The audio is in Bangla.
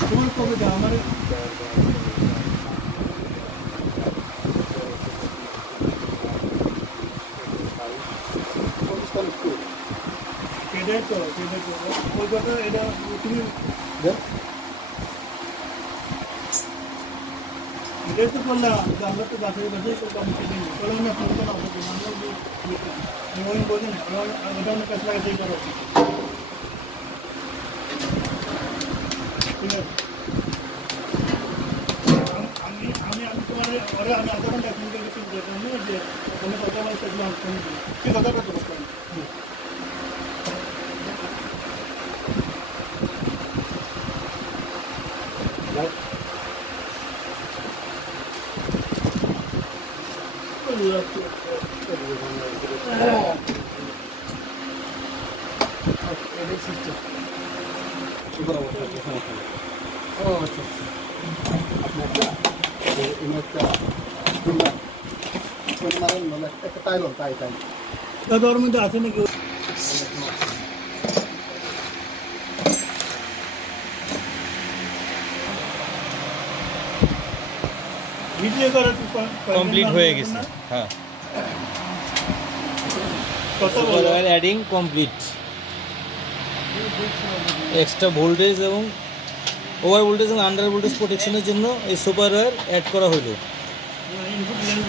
তোমার কবে দাও আমার এটাই তো ওই কথা এটা তুমি এটাই তো বললাম যে আমরা তো বাসায় বাসায় করতাম সেদিন বললাম না ফোন করা হবে আমি ওই বলি না ওটা অনেক কাছে লাগে সেই করো ঠিক আছে আমি আমি আমি তোমার ওরে আমি আধা ঘন্টা ফোন করে কিছু দেখলাম যে কোনো কথা বলতে ফোন করি কি কথাটা তো বলতাম ওর মধ্যে আছে নাকি ভিডিও করা কমপ্লিট হয়ে গেছে হ্যাঁ super adding complete extra voltage এবং ওভার ভোল্টেজ এবং আন্ডার ভোল্টেজ প্রোটেকশনের জন্য এই সুপার ওয়্যার অ্যাড করা হলো ইনপুট লেন্স